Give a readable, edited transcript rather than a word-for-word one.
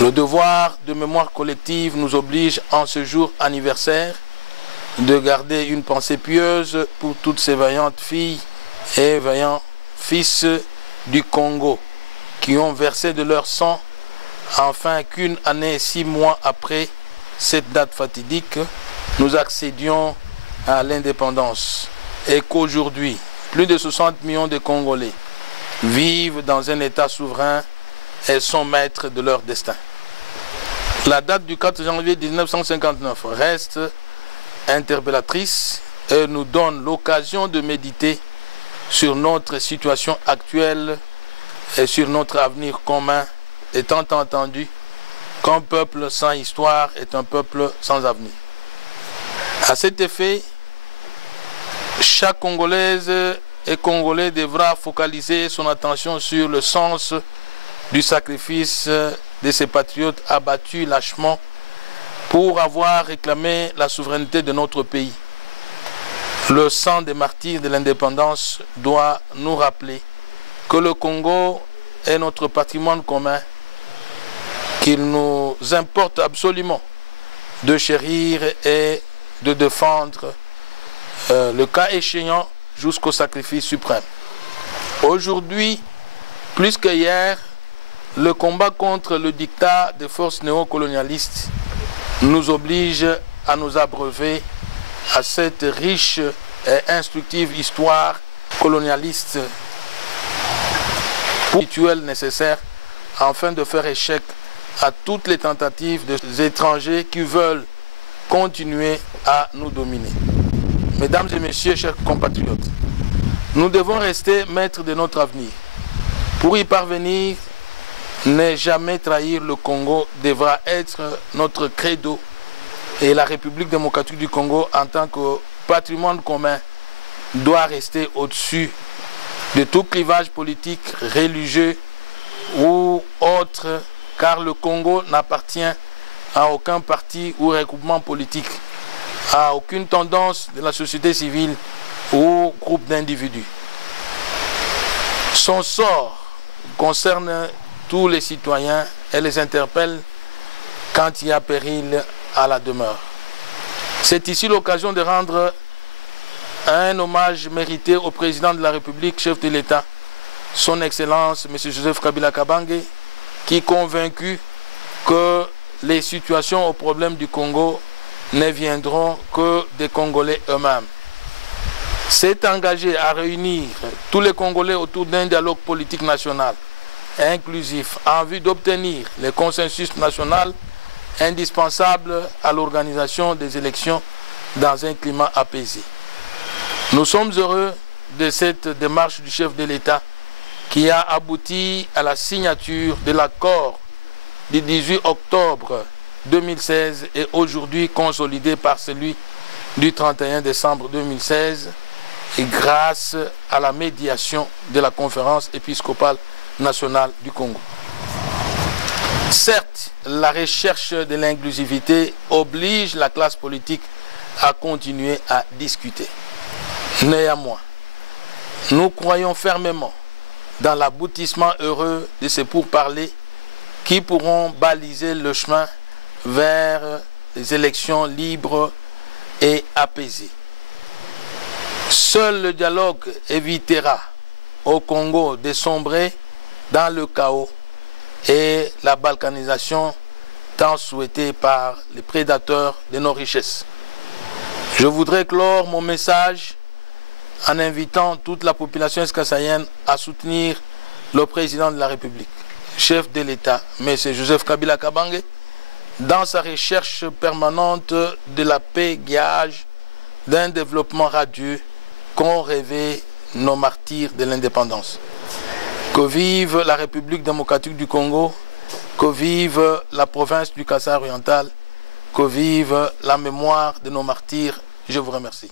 Le devoir de mémoire collective nous oblige en ce jour anniversaire de garder une pensée pieuse pour toutes ces vaillantes filles et vaillants fils du Congo qui ont versé de leur sang afin qu'une année et 6 mois après cette date fatidique, nous accédions à l'indépendance et qu'aujourd'hui, plus de 60 millions de Congolais vivent dans un État souverain et sont maîtres de leur destin. La date du 4 janvier 1959 reste interpellatrice et nous donne l'occasion de méditer sur notre situation actuelle et sur notre avenir commun, étant entendu qu'un peuple sans histoire est un peuple sans avenir. À cet effet, chaque Congolaise et Congolais devra focaliser son attention sur le sens du sacrifice de ces patriotes abattus lâchement pour avoir réclamé la souveraineté de notre pays. Le sang des martyrs de l'indépendance doit nous rappeler que le Congo est notre patrimoine commun, qu'il nous importe absolument de chérir et de défendre, le cas échéant, jusqu'au sacrifice suprême. Aujourd'hui, plus qu'hier, le combat contre le diktat des forces néocolonialistes nous oblige à nous abreuver à cette riche et instructive histoire colonialiste rituelle nécessaire afin de faire échec à toutes les tentatives des étrangers qui veulent continuer à nous dominer. Mesdames et messieurs, chers compatriotes, nous devons rester maîtres de notre avenir. Pour y parvenir, ne jamais trahir le Congo devra être notre credo et la République démocratique du Congo en tant que patrimoine commun doit rester au-dessus de tout clivage politique, religieux ou autre, car le Congo n'appartient à aucun parti ou regroupement politique, à aucune tendance de la société civile ou groupe d'individus. Son sort concerne tous les citoyens et les interpelle quand il y a péril à la demeure. C'est ici l'occasion de rendre un hommage mérité au président de la République, chef de l'État, son Excellence M. Joseph Kabila Kabange, qui est convaincu que les situations aux problèmes du Congo ne viendront que des Congolais eux-mêmes. S'est engagé à réunir tous les Congolais autour d'un dialogue politique national inclusif en vue d'obtenir le consensus national indispensable à l'organisation des élections dans un climat apaisé. Nous sommes heureux de cette démarche du chef de l'État qui a abouti à la signature de l'accord du 18 octobre 2016 et aujourd'hui consolidé par celui du 31 décembre 2016 et grâce à la médiation de la conférence épiscopale nationale du Congo. Certes, la recherche de l'inclusivité oblige la classe politique à continuer à discuter. Néanmoins, nous croyons fermement dans l'aboutissement heureux de ces pourparlers qui pourront baliser le chemin vers les élections libres et apaisées. Seul le dialogue évitera au Congo de sombrer dans le chaos et la balkanisation tant souhaitée par les prédateurs de nos richesses. Je voudrais clore mon message en invitant toute la population escassaïenne à soutenir le président de la République, chef de l'État, M. Joseph Kabila Kabange, dans sa recherche permanente de la paix, gage d'un développement radieux qu'ont rêvé nos martyrs de l'indépendance. Que vive la République démocratique du Congo, que vive la province du Kasaï oriental, que vive la mémoire de nos martyrs. Je vous remercie.